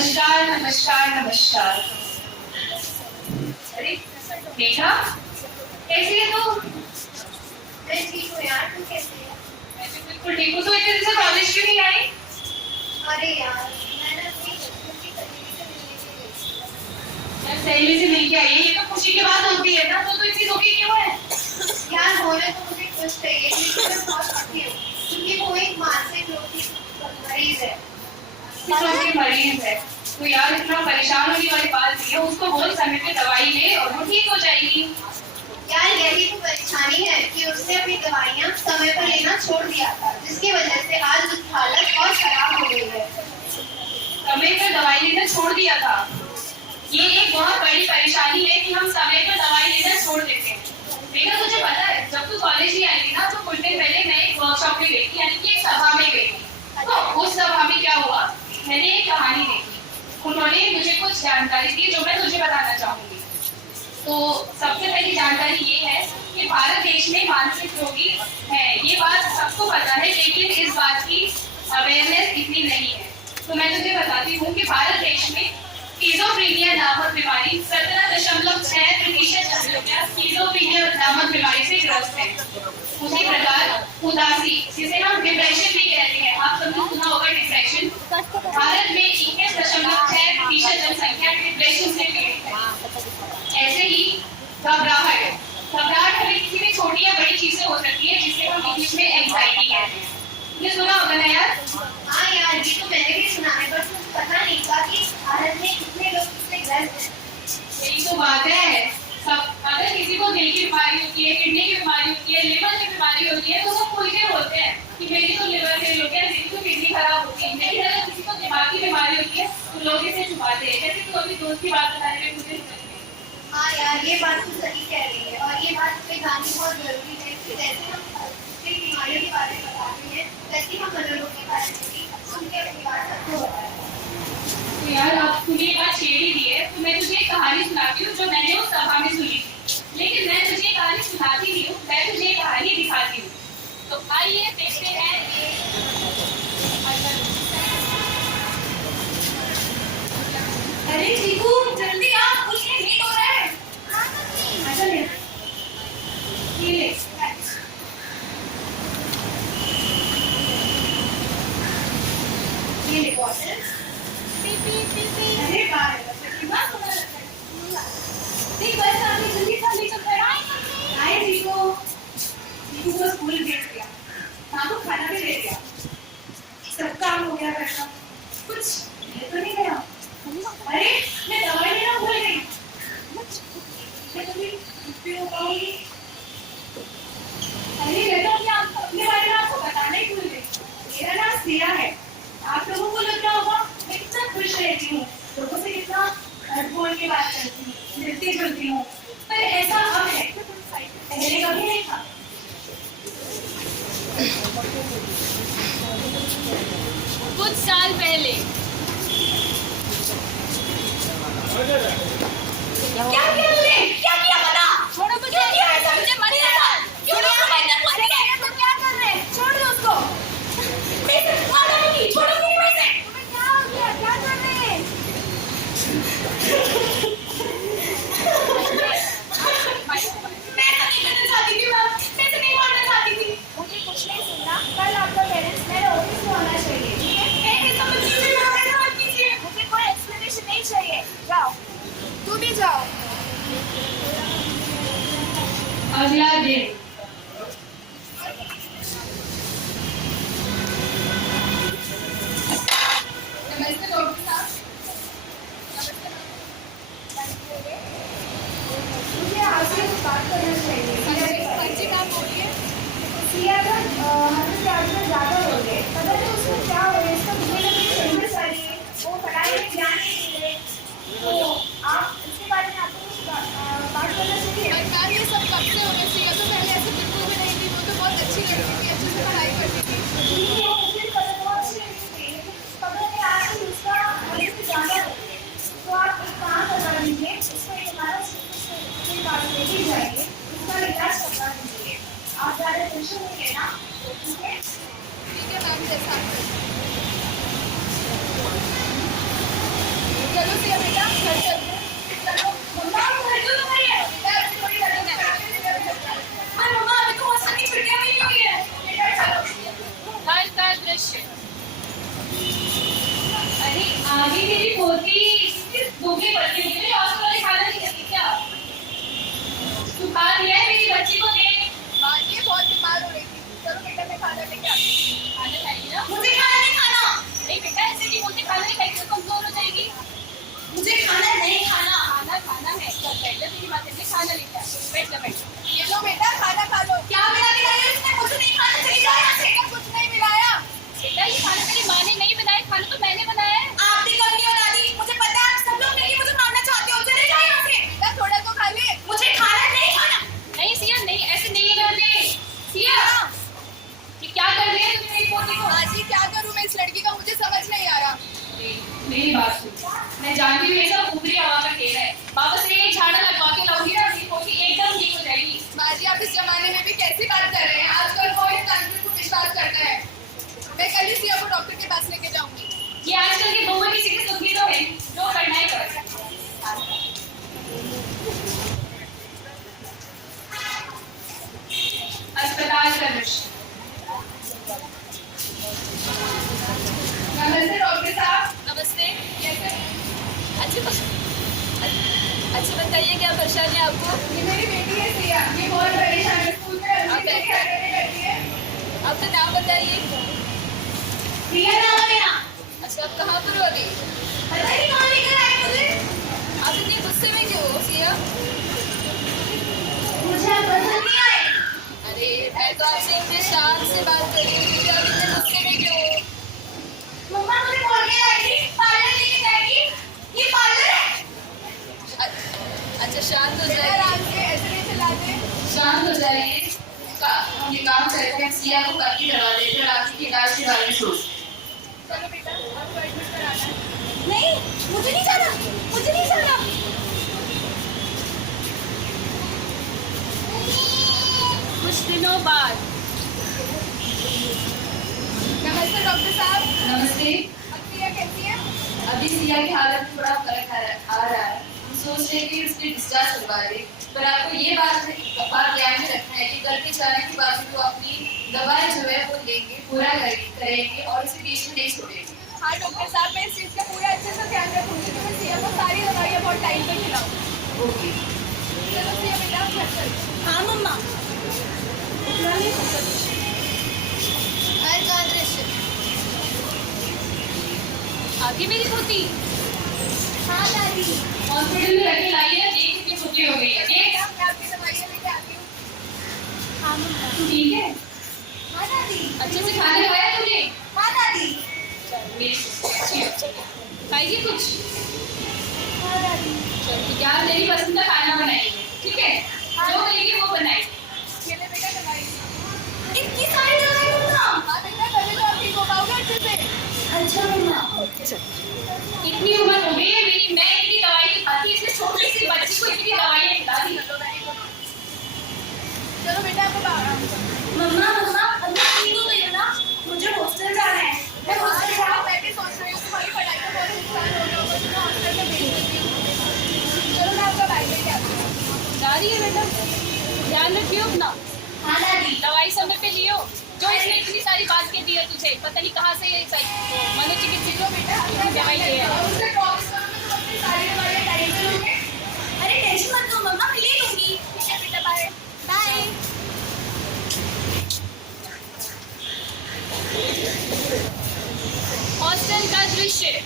नमस्कार नमस्कार नमस्कार। अरे देखा, कैसी है तू? मैं ठीक हूँ यार, तू कैसी है? मैं भी बिल्कुल ठीक हूँ। तो इतने दिन से कॉलेज क्यों नहीं आई? अरे यार, मैं ना अपनी सहेली से मिलने के लिए गई थी। यार सहेली से मिल के आई है, ये तो खुशी की बात होती है ना, तो तू इतनी दुखी क्यों है? यार होने तो मुझे खुश चाहिए, लेकिन मैं बहुत दुखी हूँ क्योंकि वो एक मानसिक रोग की मरीज है। की मरीज है तो यार इतना परेशान होने वाली बात नहीं है। उसको बोल समय पे दवाई ले और वो ठीक हो जाएगी। यार यही तो परेशानी है कि उसने अपनी दवाइयाँ समय पर लेना छोड़ दिया था, जिसकी वजह से आज उसकी हालत और खराब हो गई है। समय पर दवाई लेना छोड़ दिया था, ये एक बहुत बड़ी परेशानी है कि हम समय पर दवाई लेना छोड़ देते हैं। लेकिन तुझे पता है, जब तू कॉलेज में आई थी ना, तो कुछ दिन पहले मैं एक वर्कशॉप में गई थी, यानी कि एक सभा में गई थी। तो उस सभा में क्या हुआ, मैंने एक कहानी देखी। उन्होंने मुझे कुछ जानकारी दी जो मैं तुझे बताना चाहूंगी। तो सबसे पहली जानकारी ये है कि भारत देश में मानसिक रोगी है, ये बात सबको पता है, लेकिन इस बात की अवेयरनेस इतनी नहीं है। तो मैं तुझे बताती हूँ कि भारत देश में स्किज़ोफ्रेनिया नामक बीमारी 17.6% जनसंख्या स्किज़ोफ्रेनिया नामक बीमारी से ग्रस्त है। उसी प्रकार उदासी, जिसे हम डिप्रेशन भी कहते हैं, आप सबने सुना होगा डिप्रेशन। भारत में 21.6% जनसंख्या डिप्रेशन से पीड़ित है। ऐसे ही घबराहट, घबराहट हमें किसी भी छोटी या बड़ी चीज से हो सकती है, जिसे हम इंग्लिश में एंजाइटी कहते हैं। ये सुना होगा ना यार? हाँ यार, ये तो मैंने भी सुना है, बट मुझे पता नहीं था कि भारत में कितने लोग इससे ग्रस्त हैं। यही तो बात है। सब अगर किसी को दिल की बीमारी होती है, किडनी की बीमारी होती है, लिवर की बीमारी होती है, तो वो खुल के बोलते हैं कि मेरी तो लिवर फेल हो गया, मेरी तो किडनी खराब होती है। लेकिन अगर किसी को दिमाग की बीमारी होती है तो लोग इसे छुपाते हैं। जैसे तू अभी दोस्त की बात बताने में मुझे हाँ यार, ये बात तो सही कह रही है और ये बात पे जाननी बहुत जरूरी है कि जैसे हम बीमारियों के बारे में बताते हैं, वैसे हम मनोरोग के बारे में भी उनके परिवार सबको बताते हैं। तो यार अब तूने ये बात छेड़ ही दी है, तो मैं तुझे एक कहानी सुनाती हूँ जो मैंने उस सभा में सुनी थी। लेकिन मैं तुझे ये कहानी सुनाती नहीं हूँ, मैं तुझे ये कहानी दिखाती हूँ। तो आइए देखते हैं ये। अरे चीकू जल्दी आ, कुछ लेट हो रहा है। अच्छा ले, ये ले। ये ले बॉटल। अरे बाहर कितना सुंदर लगता है। देख बस आगे जल्दी जल्दी चल रहा है। आए जीको, जीको को स्कूल भेज दिया, माँ को खाना भी दे दिया, सब काम हो गया। बैठा कुछ ले तो नहीं गया। अरे मैं दवाई लेना भूल गई। मैं कभी छुट्टी हो पाऊंगी। अरे मैं तो अपने बारे में आपको बताना ही भूल गई। मेरा नाम सिया है। आप लोगों को लग रहा होगा मैं कितना खुश रहती हूँ, लोगों से कितना हंस बोल के बात करती हूँ, मिलती जुलती हूँ, पर ऐसा अब है, पहले कभी नहीं था। कुछ साल पहले क्या किया तूने? क्या किया बता? छोड़ो मुझे, मुझे मत लगा। क्यों नहीं समझना? अरे तुम क्या कर रहे हैं? छोड़ दो उसको। छोड़ो मेरी वजह से। तुम्हें क्या हो गया? क्या कर रहे हैं? मैं तो नहीं करना चाहती थी बात, मैं तो नहीं मानना चाहती थी। मुझे कुछ नहीं सुनना, कल आपका पेरेंट्स मेरे ऑफिस में होना चाहिए, ठीक है? एक समझ लीजिए, मत कीजिए। मुझे कोई एक्सप्लेनेशन नहीं चाहिए, जाओ। तू भी जाओ। अगला दिन। नमस्ते डॉक्टर साहब। मुझे आपसे कुछ बात करना चाहिए। बच्चे काम बोलिए। सिया का हमें आज में ज़्यादा हो गए, पता नहीं उसको क्या हो गया, इसका मुझे लगे चाहिए, वो पढ़ाई में ध्यान नहीं दे रहे। तो आप इसके बारे में आपको कुछ बात करना चाहिए। मैम ये सब कब से होना चाहिए, तो पहले ऐसे बिल्कुल भी नहीं थी, वो तो बहुत अच्छी लड़की थी, अच्छे से पढ़ाई करती थी। मुझे पता बहुत अच्छी लगी थी, लेकिन पता नहीं आज उसका चलो सिया बेटा घर चलते हैं। चलो मम्मा हम घर क्यों नहीं है बेटा ऐसे थोड़ी करेंगे। पर मम्मा अभी तो मौसम की छुट्टियां भी नहीं हुई है बेटा चलो कल का दृश्य। अरे आगे मेरी पोती किस भूखी पड़ती है, मेरे हॉस्टल वाले खाना नहीं देती क्या? तू खा लिया है, मेरी बच्ची को दे। हाँ ये बहुत बीमार हो रही थी। चलो बेटा मैं खाना लेके आती हूँ। खाना खाएगी ना? मुझे खाना नहीं खाना नहीं बेटा ऐसे नहीं बोलते, खाना नहीं खाएगी तो कमजोर हो जाएगी। मुझे खाना नहीं खाना खाना खाना है, कल पहले मेरी बात है, खाना लेके आ। बैठ जा बैठ। ये लो बेटा खाना खा लो। क्या मिला के लाया इसने मुझे नहीं खाना चली जाओ यहाँ से बेटा कुछ नहीं मिलाया। बेटा ये खाना तेरी माँ ने नहीं बनाया, खाना तो मैंने बनाया है। आप भी कम नहीं हो दादी मुझे पता है आप सब लोग मिलके मुझे मारना चाहते हो चले जाओ यहाँ से बेटा थोड़ा तो खा ले। मुझे खाना नहीं खाना नहीं सिया नहीं, ऐसे नहीं करते। सिया ये क्या कर रही है तुम मेरी पोती को? हाँ जी क्या करूँ मैं इस लड़की का, मुझे समझ नहीं आ रहा। मेरी बात सुन, मैं जानती हूँ ये सब ऊपरी हवा का खेल है। पापा से एक झाड़ा लगवा के लाऊंगी ना, मेरी पोती एकदम ठीक हो जाएगी। माँ जी आप इस जमाने में भी कैसी बात कर रहे हैं, आजकल कोई कानून को विश्वास करता है। मैं कल ही सिया को डॉक्टर के पास लेके जाऊंगी। ये आजकल की बहुएं किसी की सुनती तो है, जो करना ही कर। अस्पताल का दृश्य। नमस्ते डॉक्टर साहब। नमस्ते। कैसे? अच्छा बताइए क्या परेशानी है आपको? ये मेरी बेटी है सिया, ये बहुत परेशान है, स्कूल में आप कैसे? रहती है। आपका नाम बताइए। प्रिया नाम है मेरा अच्छा आप कहाँ पर हो अभी? पता नहीं कहाँ लेकर आए मुझे आप इतनी गुस्से में क्यों हो सिया? मुझे आप पसंद नहीं आए अरे मैं तो आपसे इतने शान से बात कर रही हूँ, आप इतने गुस्से में क्यों हो? मम्मा मुझे बोल के आई थी पार्लर लेके जाएगी ये पार्लर है अच्छा शांत हो बेटा जाइए, आराम से ऐसे नहीं चलाते। शांत हो जाइए। हम ये काम करते हैं, सिया को भर्ती करवा देते हैं और आपकी इलाज के बारे में सोचते हैं। चलो बेटा आपको एडमिट कराना है। नहीं मुझे नहीं जाना मुझे नहीं जाना कुछ दिनों बाद। नमस्ते डॉक्टर साहब। नमस्ते। अब सिया कैसी है? अभी सिया की हालत में थोड़ा फर्क आ रहा है, हम सोच रहे हैं कि उसकी डिस्चार्ज करवा दें, पर आपको ये बात ध्यान में रखना है कि घर के जाने के बाद वो अपनी दवाई जो है वो लेंगे, पूरा करेंगे और इसे बीच में नहीं छोड़ेंगे। हाँ डॉक्टर साहब मैं इस चीज़ का पूरा अच्छे से ध्यान रखूंगी, तो मैं सिया को सारी दवाइयाँ बहुत टाइम पर खिलाऊंगी। ओके। चलो सिया बेटा आप घर चलो। हाँ मम्मा घर का दृश्य। आगे मेरी पोती हाँ दादी हॉस्पिटल में रखे लाइए ना, देख कितनी छुट्टी हो गई है। देख मैं आपकी दवाइयाँ लेके आती हूँ। हाँ मम्मा तू ठीक है? हाँ दादी अच्छे से खाना खाया तूने? हाँ दादी खाएगी कुछ? हाँ दादी चल ठीक है, आज तेरी पसंद का खाना बनाएंगे, ठीक है? जो कहेगी वो बनाएंगे। ये ले बेटा दवाई। इतनी सारी दवाई मम्मा हाँ बेटा तभी तो आप ठीक हो पाओगे अच्छे से। अच्छा मम्मा इतनी उम्र हो गई है मेरी, मैं इतनी दवाई नहीं खाती, इसलिए छोटी सी बच्ची को इतनी दवाइयाँ खिला दी। चलो बेटा आपको आराम करो। मम्मा मम्मा अब मैं ठीक हो गई हूँ ना मुझे हॉस्टल जाना है मैं हॉस्टल जाऊँ मैं भी सोच रही हूँ तुम्हारी पढ़ाई का बहुत नुकसान हो गया होगा, तो मैं हॉस्टल में भेज देती हूँ। चलो मैं आपका बैग लेके आती हूँ। जा रही है बेटा, ध्यान रखियो अपना, हाँ दादी दवाई समय पे लियो। जो इसने इतनी सारी बात कह दी है तुझे, पता नहीं कहाँ से ये मनोचिकित्सक चलो बेटा आपका दवाई ले और आए। उससे प्रॉमिस करो मैं तुम्हारी सारी दवाइयाँ टाइम पे लूँगी। अरे टेंशन मत लो मम्मा मैं ले लूंगी ठीक है बेटा बाय। बाय हॉस्टल का दृश्य।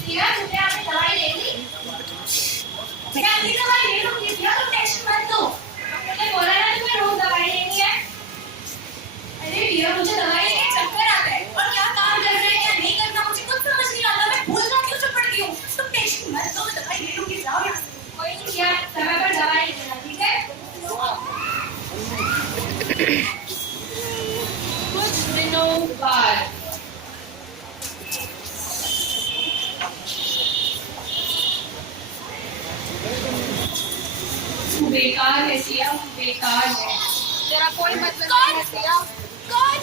सिया तुमने आपने दवाई ले ली मैं अगली दवाई ले लूंगी सिया तुम टेंशन मत लो मैंने बोला ना तुम्हें रोज दवाई लेनी है। अरे भैया मुझे दवाई लेके चक्कर आता है और क्या काम कर रहे हैं क्या नहीं करना मुझे कुछ समझ नहीं आता मैं भूल जाती हूँ जब पढ़ती हूँ तुम टेंशन मत लो मैं दवाई ले लूंगी जाओ यहाँ से कोई नहीं बेकार है सिया, बेकार है। तेरा कोई मतलब नहीं है सिया। कौन?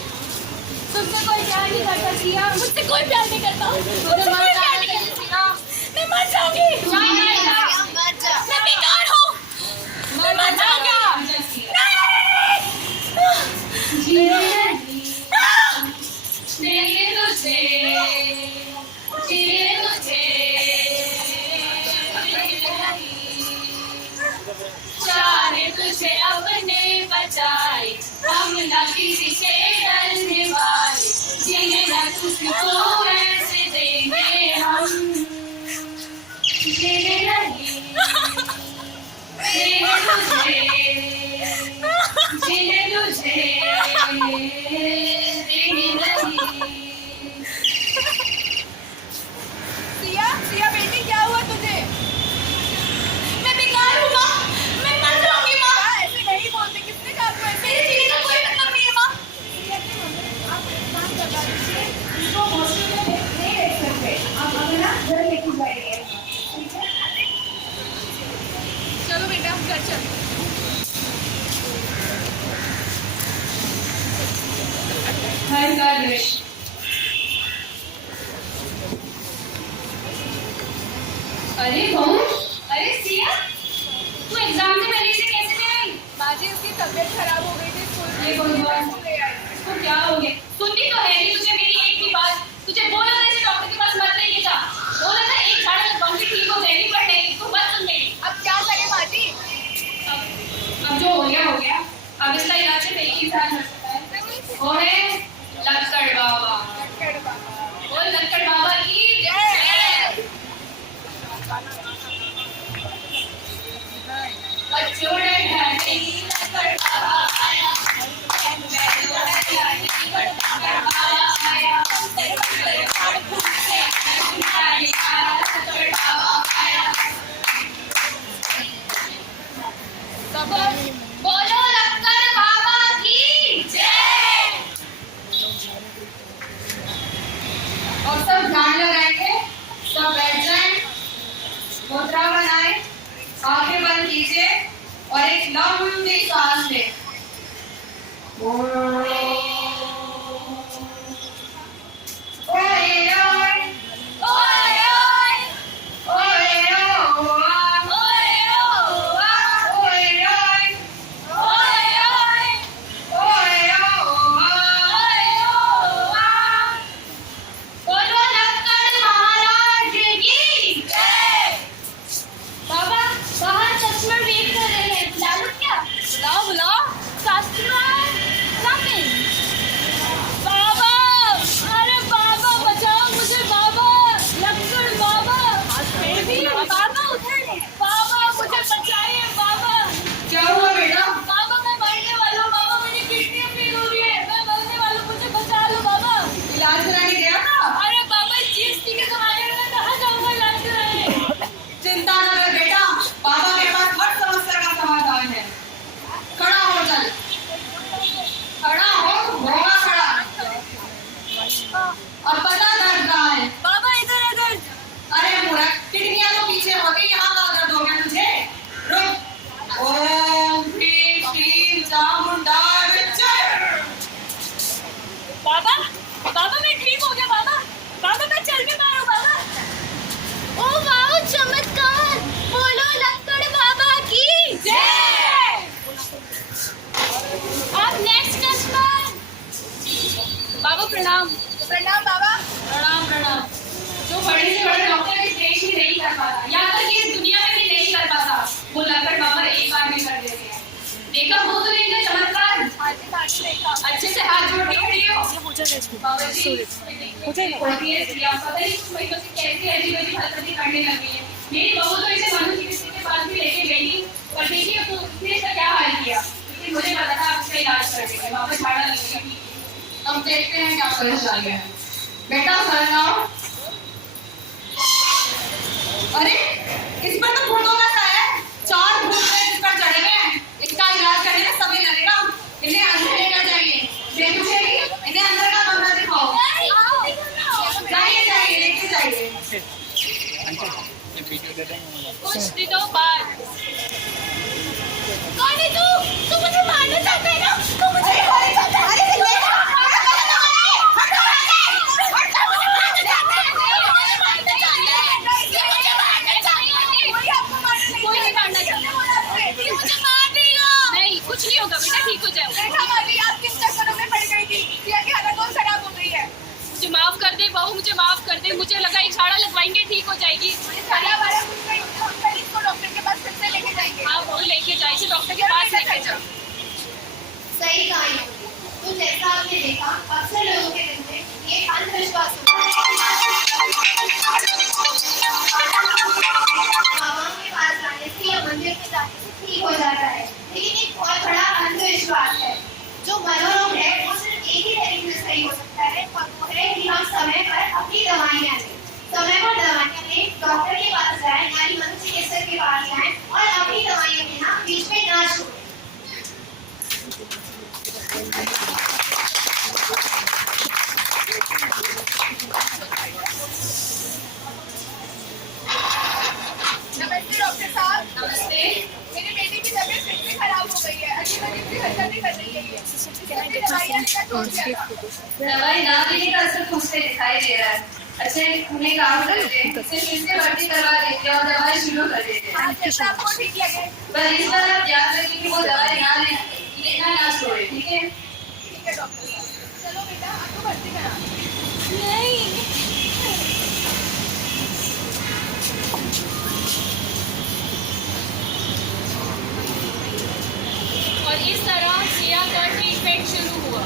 तुमसे कोई प्यार नहीं करता सिया। मुझसे कोई प्यार नहीं करता। तुझे मर जाना चाहिए सिया। मैं मर जाऊंगी। मर जा। मैं बेकार हूँ। मैं मर जाऊंगी। जीने तुझे, जीने तुझे, चाहे तुझे अपने बचाए, हम न किसी से डरने वाले, जीने न तुझको ऐसे देंगे हम, जीने नहीं, जीने तुझे, जीने तुझे, देंगे नहीं। सिया सिया बेटी क्या हुआ तुझे? मैं बेकार हूँ माँ। मैं मर जाऊंगी माँ। ऐसे नहीं बोलते, किसने कहा तू ऐसे? मेरे जीने का कोई मतलब नहीं है माँ। आप एक काम करवा दीजिए, इनको हॉस्पिटल में नहीं रख सकते। आप हमें ना घर लेके जाइए, ठीक है? चलो बेटा घर चल। घर का दृश्य। अरे कौन? अरे सिया, तू एग्जाम से पहले से कैसे नहीं आई? बाजी उसकी तबीयत खराब हो गई थी स्कूल ये कौन बात? में, ले आई। इसको क्या हो गया? सुनती तो है नहीं तुझे मेरी एक भी बात। तुझे बोला था इसे डॉक्टर के पास मत लेके जा। बोला था एक झाड़ा लगवाऊंगी ठीक हो जाएगी, पर नहीं, तू मत सुन मेरी। अब क्या करे बाजी? अब जो हो गया हो गया। अब इसका इलाज सिर्फ एक ही इंसान कर सकता है, वो है लक्कड़ बाबा। लक्कड़ बाबा। बोल लक्कड़ बाबा की जय। बच्चों ने ढांढी लक्कड़ बाबा आया, बैलों ने ढांढी लक्कड़ बाबा आया, लक्कड़ बाबा आया। बोलो लक्कड़ बाबा की जय। और सब ध्यान लगाएंगे, सब बैठ जाएं, मुद्रा बनाएं, आंखें बंद कीजिए और एक लंबी सांस लें। बोलो लक्कड़ महाराज की जय। बाबा बाहर कस्टमर वेट कर रहे हैं, बुला लो क्या? बुलाओ बुलाओ। Customer coming. बाबा, अरे बाबा बचाओ मुझे बाबा। लक्कड़ बाबा। बेबी बाबा उधर है। बाबा मुझे बचाइए बाबा। क्या हुआ बेटा? बाबा मैं मरने वाला हूँ बाबा, मेरी किडनी फेल हो रही है, मैं मरने वाला हूँ, मुझे बचा लो बाबा। इलाज कराने गया था? अरे बाबा जीएसटी के जमाने में मैं कहाँ जाऊंगा इलाज कराने? चिंता न कर बेटा, बाबा के पास हर समस्या का समाधान है। खड़ा हो चल, खड़ा हो, होगा खड़ा। अब पता दर्द कहाँ है? बाबा इधर इधर। अरे मूर्ख, किडनियां तो पीछे हो गई, यहाँ कहाँ दर्द हो गया तुझे? रुक। ओम ह्रीं श्रीं चामुंडाय विच्चे। बाबा बाबा मैं ठीक हो गया बाबा। बाबा मैं चल भी पा रहा हूँ बाबा। ओ वाओ चमत्कार। बोलो लक्कड़ बाबा की जय। अब नेक्स्ट कस्टमर। बाबा प्रणाम। प्रणाम बाबा। प्रणाम प्रणाम। जो बड़े से बड़े डॉक्टर इस देश में नहीं कर पाता, यहाँ तक कि इस दुनिया में भी नहीं कर पाता, वो लक्कड़ बाबा एक बार में कर देते हैं। देखा हो तो इनका चमत्कार। अच्छे से हाथ जोड़ के खड़ी हो। बाबा जी, पता नहीं कुछ महीनों से कैसी अजीब-अजीब हरकतें करने लगी है। मेरी बहू तो इसे मनोचिकित्सक के पास भी लेके गई, और देखिए तो उसने इसका क्या हाल किया। लेकिन मुझे पता था आप इसका इलाज कर देंगे। बाबा झाड़ा लगेगी। अब देखते हैं क्या परेशानी है। बेटा सरनाओ। अरे इस पर तो भूतों का साया है। 4 भूत हैं इस पर चढ़े हुए हैं। इसका इलाज करने में समय लगेगा। इन्हें अंदर लेकर जाइए। देखिए इन्हें अंदर का कमरा दिखाओ। जाइए जाइए, लेके जाइए। कुछ दिनों बाद खाएंगे ठीक हो जाएगी। खाना वाला कुछ नहीं होता, हम कल इसको डॉक्टर के पास फिर से लेके जाएंगे। हाँ वो लेके जाइए, डॉक्टर के पास लेके जाओ। सही कहा योगी। तो जैसा आपने देखा, अक्सर लोगों के दिल में ये अंधविश्वास होता है भगवान के पास जाने से या मंदिर में जाने से ठीक हो जाता है, लेकिन एक बहुत बड़ा अंधविश्वास है। जो मनोरोग है वो सिर्फ एक ही तरीके से सही हो सकता है, और वो है कि हम समय पर अपनी दवाइयाँ लें। समय पर दवाइयाँ लें, डॉक्टर के पास जाएं, यानी मनोचिकित्सक के पास जाएं, और अपनी दवाइयाँ लेना बीच में ना छोड़ें। नमस्ते डॉक्टर साहब। नमस्ते। मेरी बेटी की तबीयत फिर से खराब हो गई है, अजीब अजीब सी हरकतें कर रही है ये। इसने दवाइयाँ लेना छोड़ दिया था। दवाई ना लेने का असर खुद से दिखाई दे रहा है। अच्छा उन्हें काम करते हैं, इसे फिर से भर्ती करवा देते हैं और दवाई शुरू कर देते हैं। हाँ, जैसा आपको ठीक लगे। पर इस बार आप याद रखिए कि वो दवाई लेना ना छोड़े, ठीक है? ठीक है डॉक्टर साहब। चलो बेटा आपको भर्ती करा। और इस तरह सिया का ट्रीटमेंट शुरू हुआ।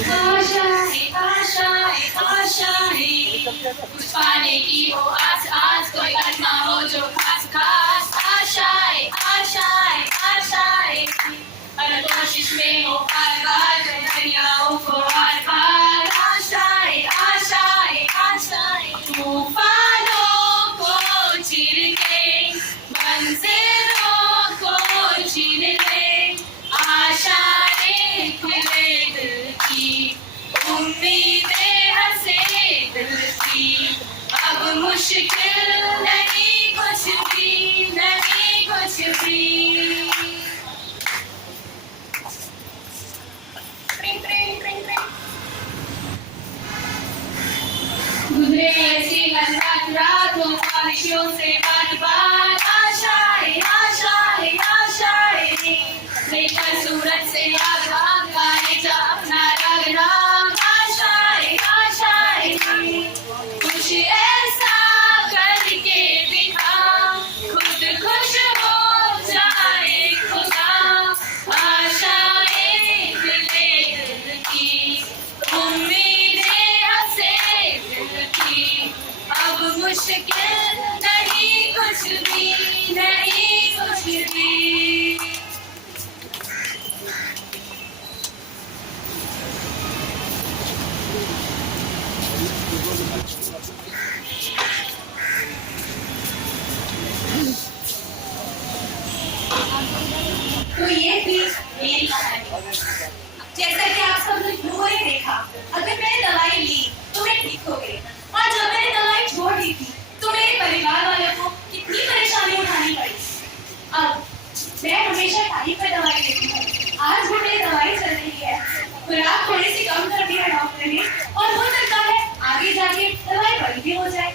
आशाएं आशाएं आशाएं, कुछ पाने की हो आस आस, कोई घटना हो जो खास खास। आशाएं आशाएं आशाएं, हर कोशिश में हो पार पार, दरियाओं को हार पार। आशाएं आशाएं आशाएं, तूफानों को चीर के मंजिलों को चीर ले। आशाएं खिले दिल की, उम्मीदें हंसे दिल की, अब मुश्किल नहीं कुछ भी, नहीं कुछ भी। ट्रिंग ट्रिंग ट्रिंग ट्रिंग। गुजरे ऐसी हर रातों ख्वाहिशों से बार बार। आशाएं आशाएं आशाएं, लेकर सूरज से आग गाए जा अपना राग राग। आशाएं आशाएं, कुछ ऐसा करके दिखा, खुद खुश हो जाए खुदा। आशाएं खिले दिल की, उम्मीदें हंसे दिल की, अब मुश्किल नहीं कुछ भी, नहीं कुछ भी। तो ये थी मेरी कहानी। जैसा कि आप सब लोगों ने देखा, अगर मैंने दवाई ली तो मैं ठीक हो गई, और जब मैंने दवाई छोड़ दी थी तो मेरे परिवार वालों को कितनी परेशानी उठानी पड़ी। अब मैं हमेशा टाइम पर दवाई लेती हूँ। आज भी मेरी दवाई चल रही है, खुराक थोड़ी सी कम कर दी है डॉक्टर ने, और हो सकता है आगे जाके दवाई बंद भी हो जाए।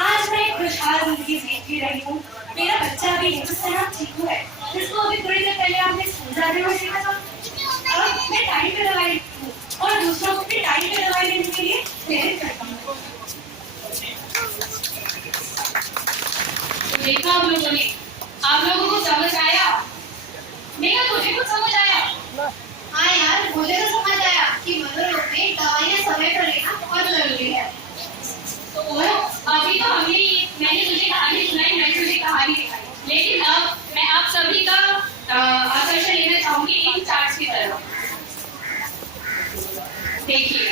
आज मैं एक खुशहाल जिंदगी जी रही हूँ। मेरा बच्चा भी है जिसका नाम चीकू है, जिसको अभी थोड़ी देर पहले आपने स्कूल जाते हुए देखा था। अब मैं टाइम पे दवाई लेती हूँ और दूसरों को भी टाइम पे दवाई लेने के लिए प्रेरित करता हूँ। देखा आप लोगों को समझ आया? मेरा तुझे कुछ समझ आया? हाँ यार, मुझे तो समझ आया कि मनोरोग में दवाइयाँ समय पर लेना बहुत जरूरी है। तो अभी तो मैंने तुझे कहानी सुनाई, मैंने तुझे कहानी दिखाई, लेकिन अब मैं आप सभी का आकर्षण लेना चाहूंगी इन चार्ट्स की तरफ। देखिए,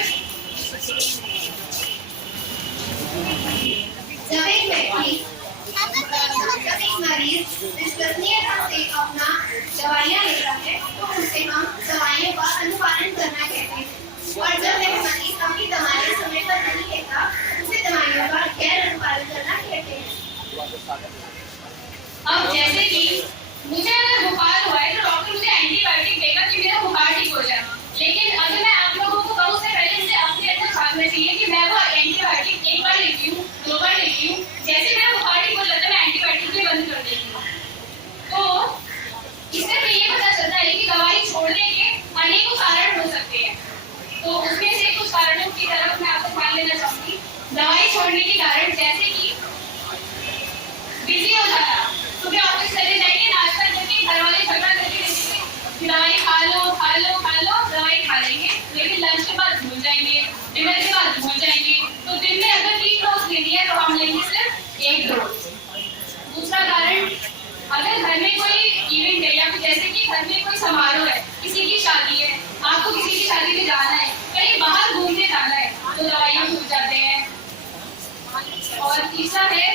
जब एक मरीज विश्वसनीयता से अपना दवाइयाँ लेता है तो उसे हम दवाइयों का अनुपालन करना कहते हैं, और जब एक मरीज अपनी दवाइयाँ समय पर नहीं लेता उसे दवाइयों का गैर अनुपालन करना कहते हैं। अब जैसे कि मुझे अगर बुखार हुआ है तो डॉक्टर मुझे एंटीबायोटिक देगा कि मेरा बुखार ठीक हो जाए, लेकिन अगर मैं आप लोगों को कहूँ उससे पहले मुझे अपने अंदर झांकना चाहिए कि मैं वो एंटीबायोटिक एक बार लेती हूँ, 2 बार लेती हूँ, जैसे मेरा बुखार ठीक हो जाता है मैं एंटीबायोटिक भी बंद कर देती हूँ। तो इससे तो ये पता चलता है दवाई छोड़ने के कारण जैसे कि बिजी हो जाना, सुबह ऑफिस चले जाएंगे, नाश्ता करके घर वाले झगड़ा करके रहेंगे कि दवाई खा लो खा लो खा लो, दवाई खा लेंगे, लेकिन लंच के बाद भूल जाएंगे, डिनर के बाद भूल जाएंगे। तो दिन में अगर 3 डोज लेनी है तो हम लेंगे सिर्फ 1 डोज। दूसरा कारण, अगर घर में कोई इवेंट है या फिर जैसे कि घर में कोई समारोह है, किसी की शादी है, आपको किसी की शादी में जाना है, कहीं बाहर घूमने जाना है, तो दवाइयाँ भूल जाते हैं। और तीसरा है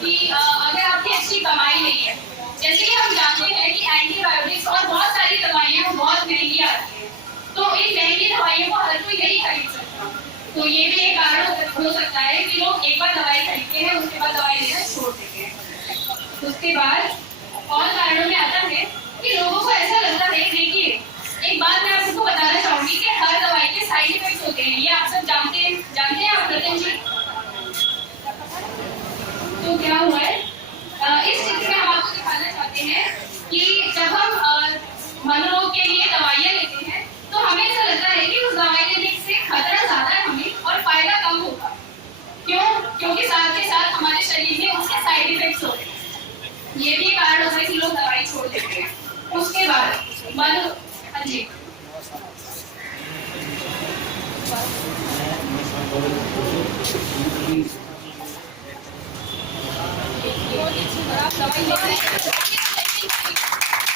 कि अगर आपकी अच्छी कमाई नहीं है, जैसे कि हम जानते हैं कि एंटीबायोटिक्स और बहुत सारी दवाइयाँ बहुत महंगी आती है, तो इन महंगी दवाइयों को हर कोई नहीं खरीद सकता। तो ये भी एक कारण हो सकता है कि लोग एक बार दवाई खरीदते हैं, उसके बाद दवाई लेना छोड़ देते हैं। उसके बाद और कारणों में आता है कि लोगों को ऐसा लगता है, देखिए एक बात मैं आपको बताना चाहूंगी कि हर दवाई के साइड इफेक्ट्स होते हैं, ये आप सब जानते हैं आप रतन जी। तो क्या हुआ है, इस चित्र में हम आपको दिखाना चाहते हैं कि जब हम मनोरोग के लिए दवाइयाँ लेते हैं तो हमें ऐसा लगता है कि उस दवाई लेने से खतरा ज्यादा है हमें और फायदा कम होगा। क्यों? क्योंकि साथ के साथ हमारे शरीर में उसके साइड इफेक्ट्स होते हैं। ये भी एक कारण होता है कि लोग दवाई छोड़ देते हैं। उसके बाद हाँ जी, बहुत अच्छी तरह दवाई